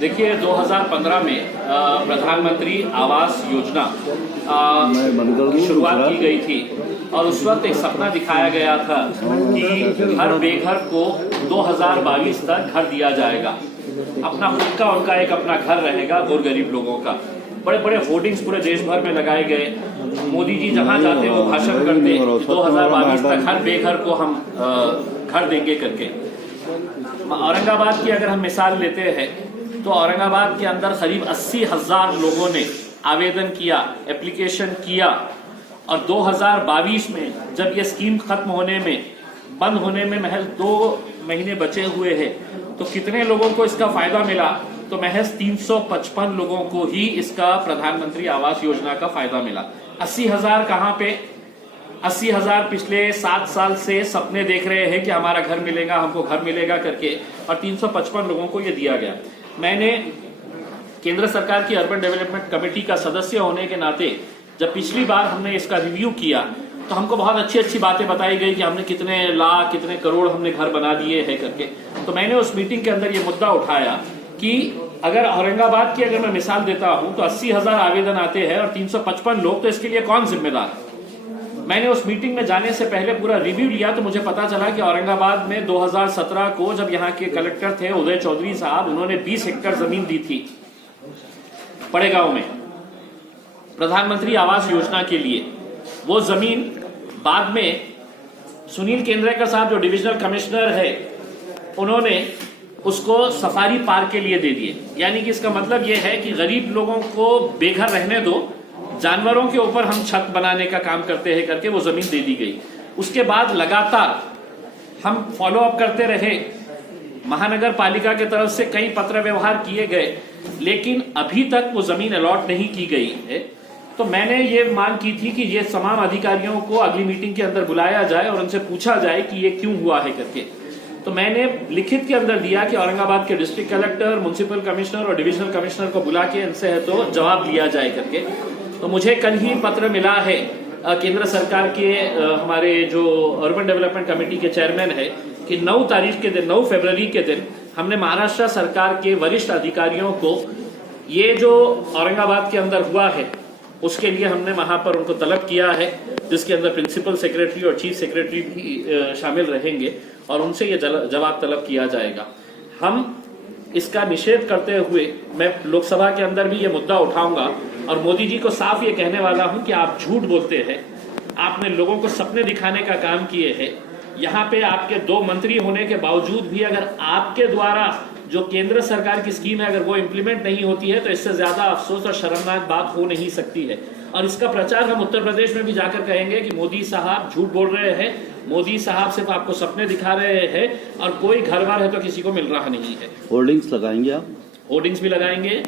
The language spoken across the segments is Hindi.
देखिए 2015 में प्रधानमंत्री आवास योजना की शुरुआत की गई थी और उस वक्त एक सपना दिखाया गया था कि हर बेघर को 2022 तक घर दिया जाएगा। अपना खुद का उनका एक अपना घर रहेगा गौर गरीब लोगों का। बड़े बड़े होर्डिंग्स पूरे देश भर में लगाए गए। मोदी जी जहां जाते वो भाषण करते 2022 तक हर बेघर को हम घर देंगे करके। औरंगाबाद की अगर हम मिसाल लेते हैं तो औरंगाबाद के अंदर करीब 80,000 लोगों ने आवेदन किया, एप्लीकेशन किया और 2022 में जब ये स्कीम खत्म होने में, बंद होने में महज 2 महीने बचे हुए हैं तो कितने लोगों को इसका फायदा मिला? तो महज 355 लोगों को ही इसका प्रधानमंत्री आवास योजना का फायदा मिला। 80,000 कहां पे? 80,000 पिछले 7 साल से सपने देख रहे हैं कि हमारा घर मिलेगा, हमको घर मिलेगा करके, और 355 लोगों को यह दिया गया। मैंने केंद्र सरकार की अर्बन डेवलपमेंट कमेटी का सदस्य होने के नाते जब पिछली बार हमने इसका रिव्यू किया तो हमको बहुत अच्छी अच्छी बातें बताई गई कि हमने कितने लाख, कितने करोड़ हमने घर बना दिए हैं करके। तो मैंने उस मीटिंग के अंदर ये मुद्दा उठाया कि अगर औरंगाबाद की अगर मैं मिसाल देता हूं तो 80,000 आवेदन आते हैं और 355 लोग, तो इसके लिए कौन जिम्मेदार है? मैंने उस मीटिंग में जाने से पहले पूरा रिव्यू लिया तो मुझे पता चला कि औरंगाबाद में 2017 को जब यहाँ के कलेक्टर थे उदय चौधरी साहब, उन्होंने 20 हेक्टेयर जमीन दी थी पड़ेगांव में प्रधानमंत्री आवास योजना के लिए। वो जमीन बाद में सुनील केंद्रेकर साहब जो डिविजनल कमिश्नर है उन्होंने उसको सफारी पार्क के लिए दे दिए। यानी कि इसका मतलब यह है कि गरीब लोगों को बेघर रहने दो, जानवरों के ऊपर हम छत बनाने का काम करते हैं करके वो जमीन दे दी गई। उसके बाद लगातार हम फॉलो अप करते रहे, महानगर पालिका के तरफ से कई पत्र व्यवहार किए गए, लेकिन अभी तक वो जमीन अलॉट नहीं की गई है। तो मैंने ये मांग की थी कि ये तमाम अधिकारियों को अगली मीटिंग के अंदर बुलाया जाए और उनसे पूछा जाए कि ये क्यों हुआ है करके। तो मैंने लिखित के अंदर दिया कि औरंगाबाद के डिस्ट्रिक्ट कलेक्टर, म्युनिसिपल कमिश्नर और डिविजनल कमिश्नर को बुला के इनसे है तो जवाब लिया जाए करके। तो मुझे कल ही पत्र मिला है केंद्र सरकार के हमारे जो अर्बन डेवलपमेंट कमेटी के चेयरमैन है कि 9 तारीख के दिन, 9 फरवरी के दिन हमने महाराष्ट्र सरकार के वरिष्ठ अधिकारियों को ये जो औरंगाबाद के अंदर हुआ है उसके लिए हमने वहां पर उनको तलब किया है, जिसके अंदर प्रिंसिपल सेक्रेटरी और चीफ सेक्रेटरी भी शामिल रहेंगे और उनसे ये जवाब तलब किया जाएगा। हम इसका निषेध करते हुए मैं लोकसभा के अंदर भी ये मुद्दा उठाऊंगा और मोदी जी को साफ ये कहने वाला हूं कि आप झूठ बोलते हैं। आपने लोगों को सपने दिखाने का काम किए हैं। यहाँ पे आपके 2 मंत्री होने के बावजूद भी अगर आपके द्वारा जो केंद्र सरकार की स्कीम है अगर वो इम्प्लीमेंट नहीं होती है तो इससे ज्यादा अफसोस और शर्मनाक बात हो नहीं सकती है। और इसका प्रचार हम उत्तर प्रदेश में भी जाकर कहेंगे कि मोदी साहब झूठ बोल रहे हैं, मोदी साहब सिर्फ आपको सपने दिखा रहे हैं और कोई घर बार है तो किसी को मिल रहा नहीं है। होर्डिंग्स लगाएंगे आप? होर्डिंग्स भी लगाएंगे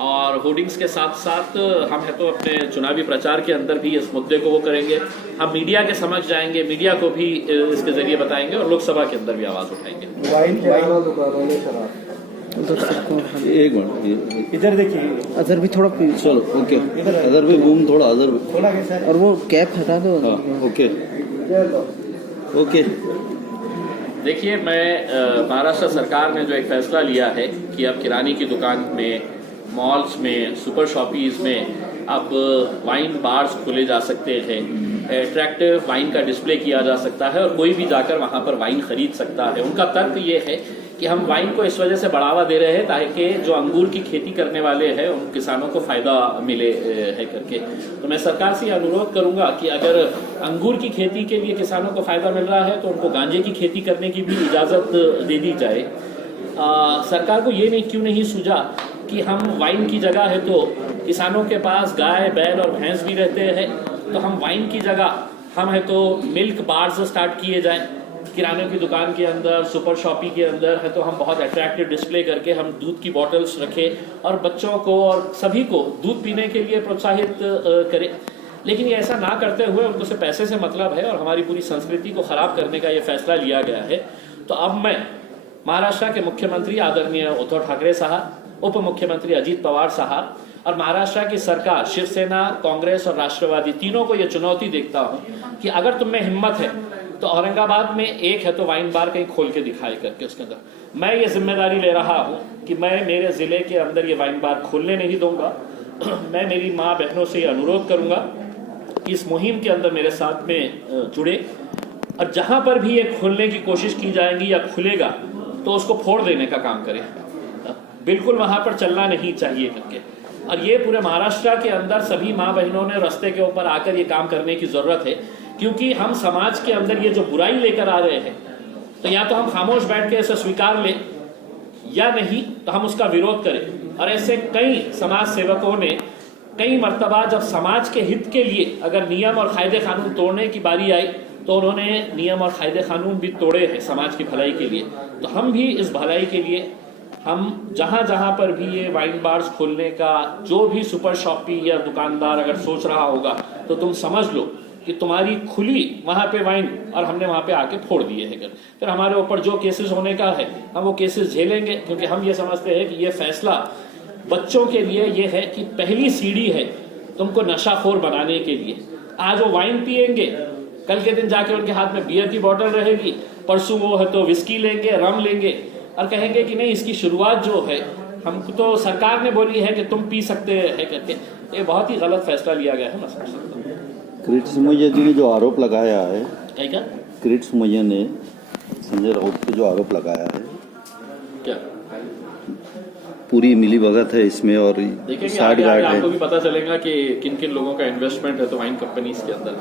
और होर्डिंग्स के साथ साथ हम है तो अपने चुनावी प्रचार के अंदर भी इस मुद्दे को वो करेंगे। हम मीडिया के समक्ष जाएंगे, मीडिया को भी इसके जरिए बताएंगे और लोकसभा के अंदर भी आवाज उठाएंगे। एक मिनट इधर देखिए, अदर भी थोड़ा चलो ओके, अदर भी घूम थोड़ा, अदर भी और वो कैप हटा दो। Okay okay. देखिए मैं महाराष्ट्र सरकार ने जो एक फैसला लिया है कि अब किराने की दुकान में, मॉल्स में, सुपर शॉपीज में अब वाइन बार्स खोले जा सकते हैं, अट्रैक्टिव वाइन का डिस्प्ले किया जा सकता है और कोई भी जाकर वहां पर वाइन खरीद सकता है। उनका तर्क ये है कि हम वाइन को इस वजह से बढ़ावा दे रहे हैं ताकि जो अंगूर की खेती करने वाले हैं उन किसानों को फायदा मिले है करके। तो मैं सरकार से अनुरोध करूंगा कि अगर अंगूर की खेती के लिए किसानों को फायदा मिल रहा है तो उनको गांजे की खेती करने की भी इजाजत दे दी जाए। सरकार को ये क्यों नहीं सूझा कि हम वाइन की जगह है तो किसानों के पास गाय, बैल और भैंस भी रहते हैं, तो हम वाइन की जगह हम है तो मिल्क बार्स स्टार्ट किए जाएं किराने की दुकान के अंदर, सुपर शॉपी के अंदर है तो हम बहुत अट्रैक्टिव डिस्प्ले करके हम दूध की बॉटल्स रखें और बच्चों को और सभी को दूध पीने के लिए प्रोत्साहित करें। लेकिन ये ऐसा ना करते हुए उनको सिर्फ पैसे से मतलब है और हमारी पूरी संस्कृति को खराब करने का ये फैसला लिया गया है। तो अब मैं महाराष्ट्र के मुख्यमंत्री आदरणीय उद्धव ठाकरे साहब, उप मुख्यमंत्री अजीत पवार साहब और महाराष्ट्र की सरकार, शिवसेना, कांग्रेस और राष्ट्रवादी तीनों को यह चुनौती देखता हूं कि अगर तुम में हिम्मत है तो औरंगाबाद में एक है तो वाइन बार कहीं खोल के दिखाए करके उसके अंदर। मैं ये जिम्मेदारी ले रहा हूँ कि मैं मेरे ज़िले के अंदर ये वाइन बार खोलने नहीं दूंगा। मैं मेरी माँ बहनों से ये अनुरोध करूँगा कि इस मुहिम के अंदर मेरे साथ में जुड़े, और जहाँ पर भी ये खोलने की कोशिश की जाएगी या खुलेगा तो उसको फोड़ देने का काम करें, बिल्कुल वहाँ पर चलना नहीं चाहिए करके। और ये पूरे महाराष्ट्र के अंदर सभी माँ बहनों ने रास्ते के ऊपर आकर ये काम करने की ज़रूरत है, क्योंकि हम समाज के अंदर ये जो बुराई लेकर आ रहे हैं, तो या तो हम खामोश बैठ के इसे स्वीकार लें या नहीं तो हम उसका विरोध करें। और ऐसे कई समाज सेवकों ने कई मर्तबा जब समाज के हित के लिए अगर नियम और कायदे कानून तोड़ने की बारी आई तो उन्होंने नियम और कायदे कानून भी तोड़े हैं समाज की भलाई के लिए। तो हम भी इस भलाई के लिए हम जहाँ जहाँ पर भी ये वाइन बार्स खोलने का जो भी सुपर शॉपी या दुकानदार अगर सोच रहा होगा तो तुम समझ लो कि तुम्हारी खुली वहाँ पे वाइन और हमने वहाँ पे आके फोड़ दिए हैं। फिर हमारे ऊपर जो केसेस होने का है हम वो केसेस झेलेंगे, क्योंकि हम ये समझते हैं कि ये फैसला बच्चों के लिए ये है कि पहली सीढ़ी है तुमको नशाखोर बनाने के लिए। आज वो वाइन पिएंगे, कल के दिन जाके उनके हाथ में बियर की बोतल रहेगी, परसों वो है तो विस्की लेंगे, रम लेंगे और कहेंगे कि नहीं इसकी शुरुआत जो है हमको तो सरकार ने बोली है कि तुम पी सकते हैं करके। ये बहुत ही गलत फैसला लिया गया है। मैं समझ सकता हूँ क्रिट्स मुझे जी ने जो आरोप लगाया है, क्या क्रिट्स मुझे ने संजय राउत पे जो आरोप लगाया है, क्या पूरी मिली भगत है इसमें और देखेंगे साठ गार्ड है। आपको भी पता चलेगा कि किन किन लोगों का इन्वेस्टमेंट है तो वाइन कंपनीज के अंदर।